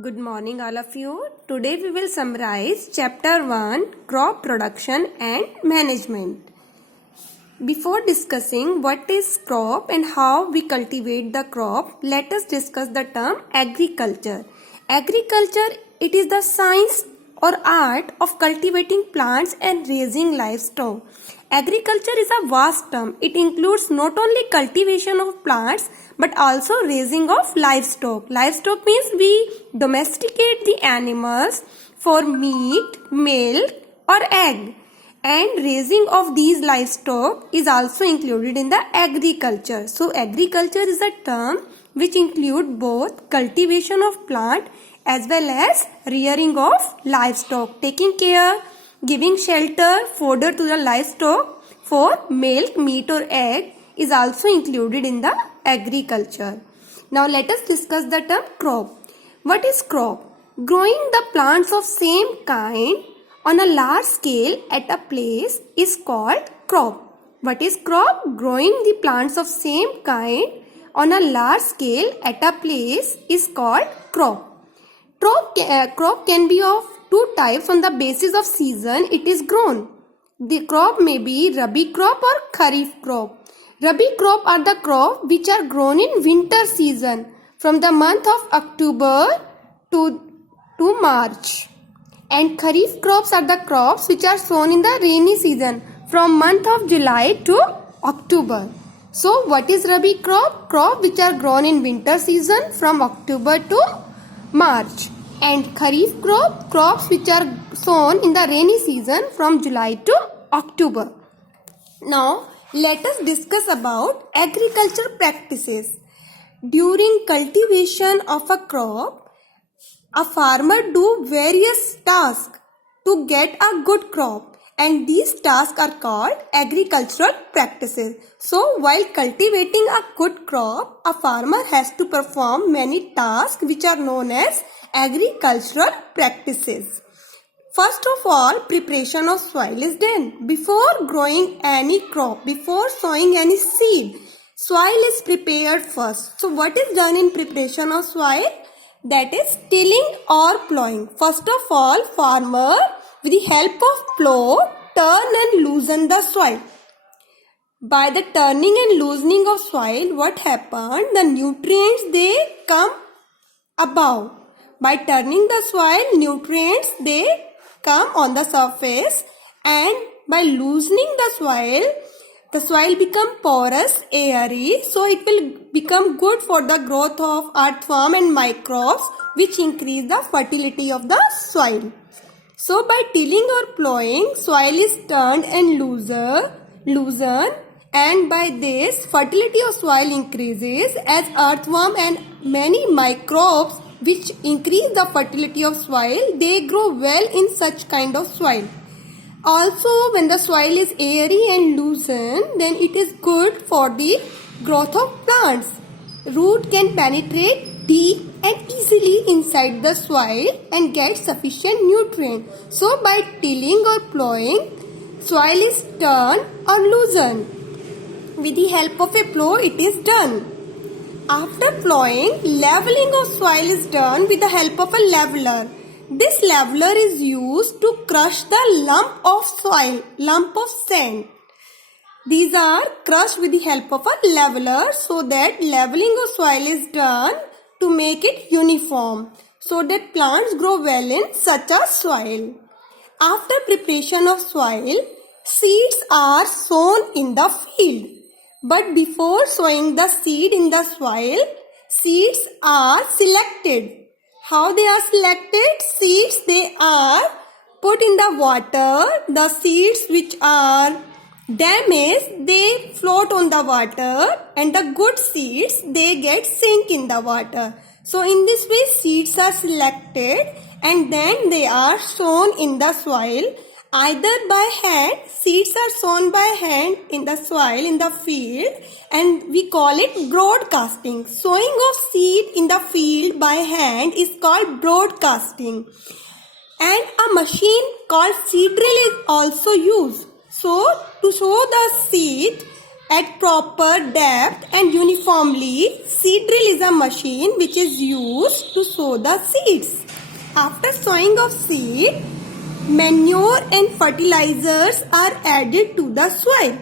Good morning, all of you. Today we will summarize Chapter 1 Crop Production and Management. Before discussing what is crop and how we cultivate the crop, let us discuss the term agriculture. Agriculture, it is the science or art of cultivating plants and raising livestock. Agriculture is a vast term. It includes not only cultivation of plants but also raising of livestock. Livestock means we domesticate the animals for meat, milk or egg. And raising of these livestock is also included in the agriculture. So agriculture is a term which include both cultivation of plant as well as rearing of livestock, taking care, giving shelter, fodder to the livestock for milk, meat or egg is also included in the agriculture. Now let us discuss the term crop. What is crop? Growing the plants of same kind on a large scale at a place is called crop. What is crop? Growing the plants of same kind on a large scale at a place is called crop. Crop can be of two types on the basis of season it is grown. The crop may be Rabi crop or Kharif crop. Rabi crop are the crop which are grown in winter season from the month of October to March. And Kharif crops are the crops which are sown in the rainy season from month of July to October. So what is Rabi crop? Crop which are grown in winter season from October to March. And Kharif crop, crops which are sown in the rainy season from July to October. Now let us discuss about agriculture practices. During cultivation of a crop, a farmer do various tasks to get a good crop, and these tasks are called agricultural practices. So while cultivating a good crop, a farmer has to perform many tasks which are known as agricultural practices. First of all, preparation of soil is done. Before growing any crop, before sowing any seed, soil is prepared first. So what is done in preparation of soil? That is tilling or plowing. First of all, farmer with the help of plow turn and loosen the soil. By the turning and loosening of soil, what happened? The nutrients they come above. By turning the soil, nutrients they come on the surface, and by loosening the soil become porous, airy, so it will become good for the growth of earthworm and microbes which increase the fertility of the soil. So by tilling or plowing, soil is turned and loosened, and by this fertility of soil increases as earthworm and many microbes which increase the fertility of soil, they grow well in such kind of soil. Also, when the soil is airy and loosened, then it is good for the growth of plants. Root can penetrate deep and easily inside the soil and get sufficient nutrient. So, by tilling or plowing, soil is turned or loosened. With the help of a plow, it is done. After plowing, leveling of soil is done with the help of a leveler. This leveler is used to crush the lump of soil, lump of sand. These are crushed with the help of a leveler, so that leveling of soil is done to make it uniform, so that plants grow well in such a soil. After preparation of soil, seeds are sown in the field. But before sowing the seed in the soil, seeds are selected. How they are selected? Seeds they are put in the water. The seeds which are damaged, they float on the water, and the good seeds they get sink in the water. So in this way seeds are selected and then they are sown in the soil. Either by hand, seeds are sown by hand in the soil in the field, and we call it broadcasting. Sowing of seed in the field by hand is called broadcasting. And a machine called seed drill is also used. So to sow the seed at proper depth and uniformly. Seed drill is a machine which is used to sow the seeds. After sowing of seed, manure and fertilizers are added to the soil.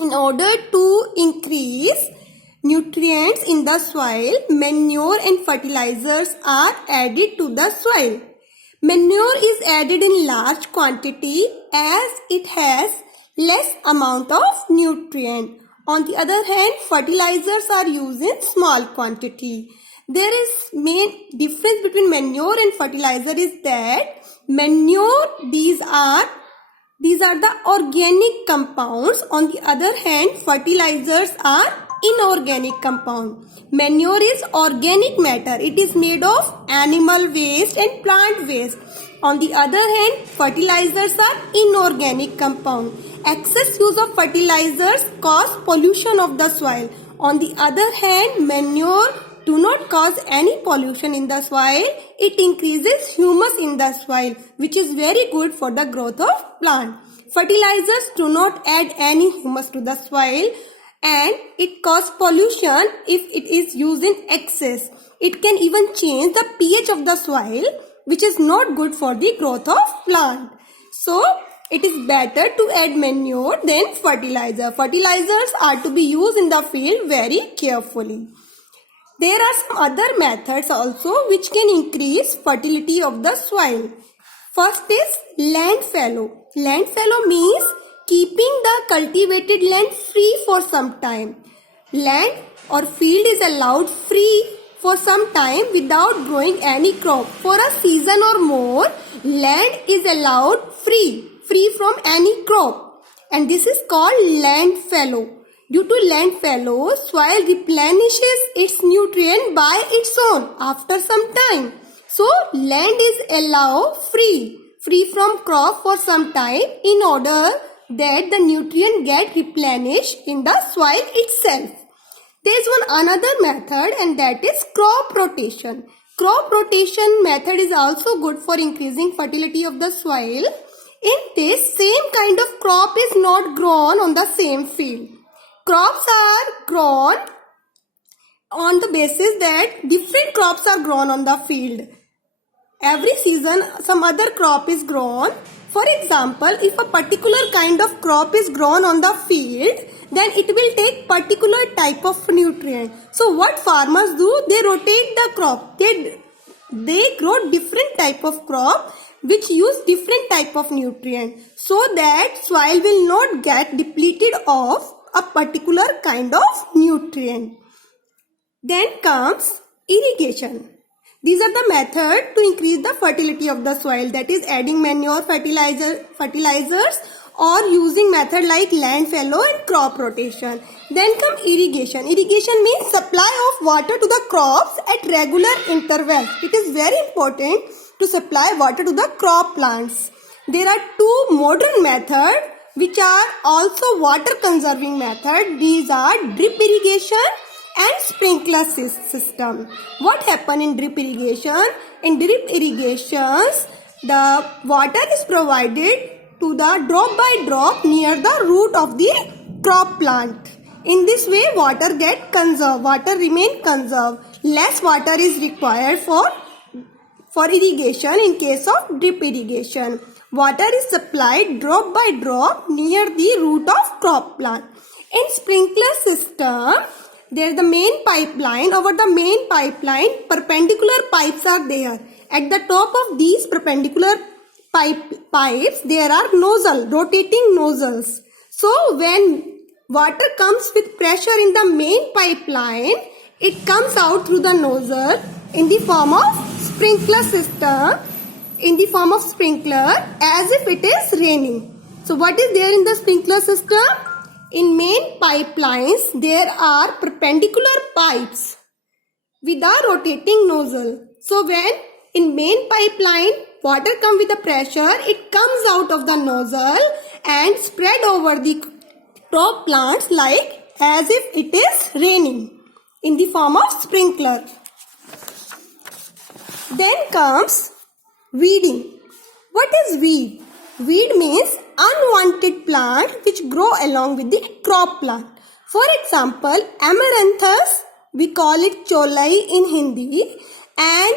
In order to increase nutrients in the soil, manure and fertilizers are added to the soil. Manure is added in large quantity as it has less amount of nutrient. On the other hand, fertilizers are used in small quantity. There is main difference between manure and fertilizer is that manure, these are the organic compounds. On the other hand, fertilizers are inorganic compound. Manure is organic matter. It is made of animal waste and plant waste. On the other hand, fertilizers are inorganic compound. Excess use of fertilizers cause pollution of the soil. On the other hand, manure do not cause any pollution in the soil. It increases humus in the soil, which is very good for the growth of plant. Fertilizers do not add any humus to the soil and it causes pollution if it is used in excess. It can even change the pH of the soil, which is not good for the growth of plant. So, it is better to add manure than fertilizer. Fertilizers are to be used in the field very carefully. There are some other methods also which can increase fertility of the soil. First is land fallow. Land fallow means keeping the cultivated land free for some time. Land or field is allowed free for some time without growing any crop. For a season or more, land is allowed free from any crop. And this is called land fallow. Due to land fallow, soil replenishes its nutrient by its own after some time. So, land is allowed free from crop for some time in order that the nutrient get replenished in the soil itself. There is another method and that is crop rotation. Crop rotation method is also good for increasing fertility of the soil. In this, same kind of crop is not grown on the same field. Crops are grown on the basis that different crops are grown on the field. Every season, some other crop is grown. For example, if a particular kind of crop is grown on the field, then it will take particular type of nutrient. So what farmers do, they rotate the crop. They grow different type of crop which use different type of nutrient so that soil will not get depleted of a particular kind of nutrient. Then comes irrigation. These are the methods to increase the fertility of the soil, that is adding manure, fertilizers or using method like land fallow and crop rotation. Then come irrigation. Irrigation means supply of water to the crops at regular intervals. It is very important to supply water to the crop plants. There are two modern methods which are also water conserving methods. These are drip irrigation and sprinkler system. What happens in drip irrigation? In drip irrigations, the water is provided to the drop by drop near the root of the crop plant. In this way, water get conserved. Water remain conserved. Less water is required for irrigation in case of drip irrigation. Water is supplied drop by drop near the root of crop plant. In sprinkler system, there is the main pipeline. Over the main pipeline, perpendicular pipes are there. At the top of these perpendicular pipes, there are rotating nozzles. So when water comes with pressure in the main pipeline, it comes out through the nozzle in the form of sprinkler system, as if it is raining. So what is there in the sprinkler system? In main pipelines, there are perpendicular pipes with a rotating nozzle. So when in main pipeline, water comes with the pressure, it comes out of the nozzle and spread over the crop plants like as if it is raining in the form of sprinkler. Then comes weeding. What is weed? Weed means unwanted plant which grow along with the crop plant. For example, amaranthus, we call it cholai in Hindi, and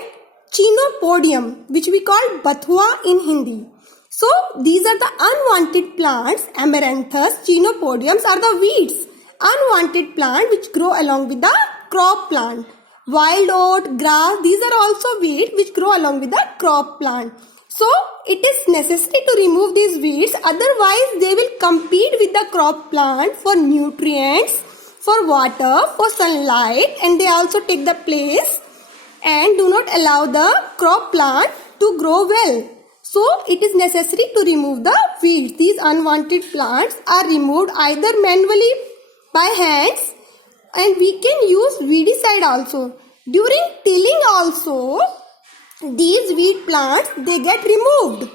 chenopodium, which we call bathua in Hindi. So these are the unwanted plants. Amaranthus, chenopodiums are the weeds, unwanted plant which grow along with the crop plant. Wild oat, grass, these are also weeds which grow along with the crop plant. So it is necessary to remove these weeds, otherwise they will compete with the crop plant for nutrients, for water, for sunlight, and they also take the place and do not allow the crop plant to grow well. So it is necessary to remove the weeds. These unwanted plants are removed either manually by hands, and we can use weedicide also. During tilling also, these weed plants, they get removed.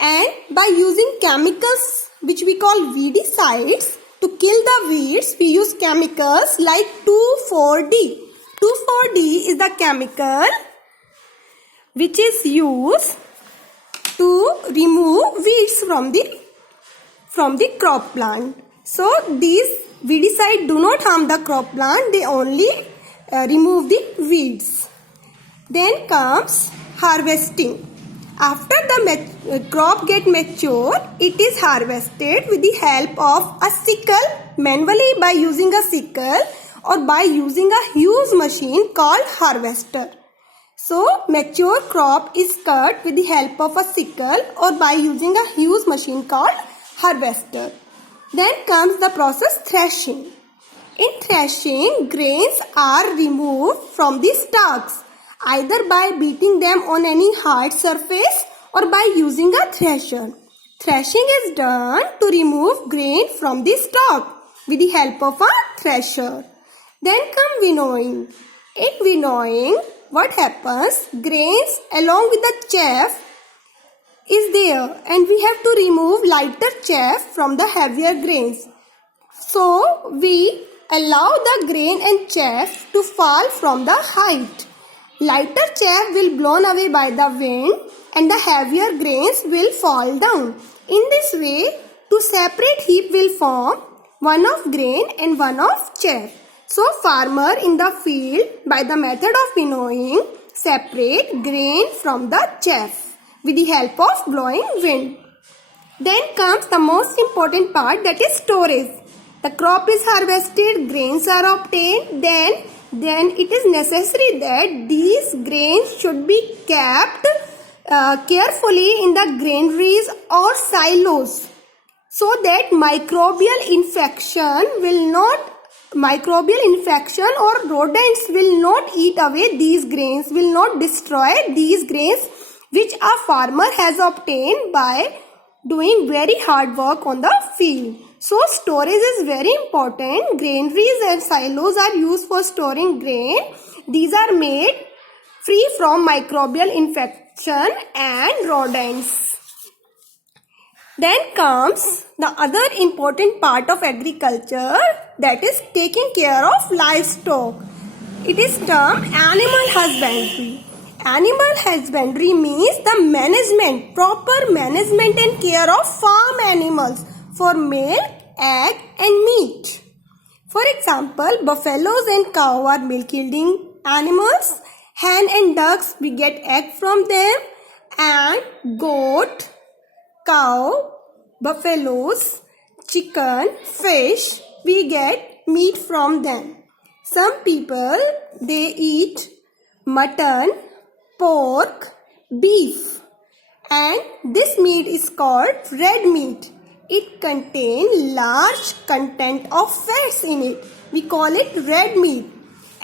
And by using chemicals which we call weedicides to kill the weeds, we use chemicals like 2,4-D. 2,4-D is the chemical which is used to remove weeds from the crop plant. So these weedicides do not harm the crop plant, they only remove the weeds. Then comes harvesting. After the crop get mature, it is harvested with the help of a sickle, manually by using a sickle or by using a huge machine called harvester. So mature crop is cut with the help of a sickle or by using a huge machine called harvester. Then comes the process threshing. In threshing, grains are removed from the stalks, either by beating them on any hard surface or by using a thresher. Threshing is done to remove grain from the stalk with the help of a thresher. Then come winnowing. In winnowing, what happens? Grains along with the chaff is there, and we have to remove lighter chaff from the heavier grains. So we allow the grain and chaff to fall from the height. Lighter chaff will blown away by the wind and the heavier grains will fall down. In this way, two separate heap will form, one of grain and one of chaff. So farmer in the field, by the method of winnowing, separate grain from the chaff with the help of blowing wind. Then comes the most important part, that is storage. The crop is harvested, grains are obtained, then it is necessary that these grains should be kept carefully in the granaries or silos, so that microbial infection or rodents will not eat away these grains, will not destroy these grains which a farmer has obtained by doing very hard work on the field. So storage is very important. Granaries and silos are used for storing grain. These are made free from microbial infection and rodents. Then comes the other important part of agriculture, that is taking care of livestock. It is termed animal husbandry. Animal husbandry means the management, proper management and care of farm animals for milk, egg and meat. For example, buffaloes and cow are milk yielding animals. Hen and ducks, we get egg from them, and goat, cow, buffaloes, chicken, fish, we get meat from them. Some people, they eat mutton, pork, beef, and this meat is called red meat. It contains large content of fats in it. We call it red meat.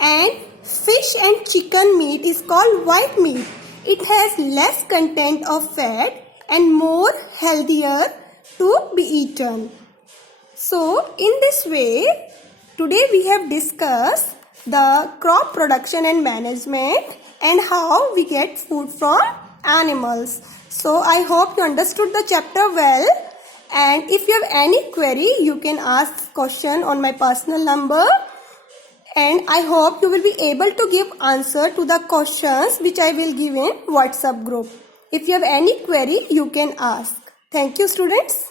And fish and chicken meat is called white meat. It has less content of fat and more healthier to be eaten. So in this way, today we have discussed the crop production and management and how we get food from animals. So I hope you understood the chapter well. And if you have any query, you can ask question on my personal number. And I hope you will be able to give answer to the questions which I will give in WhatsApp group. If you have any query, you can ask. Thank you, students.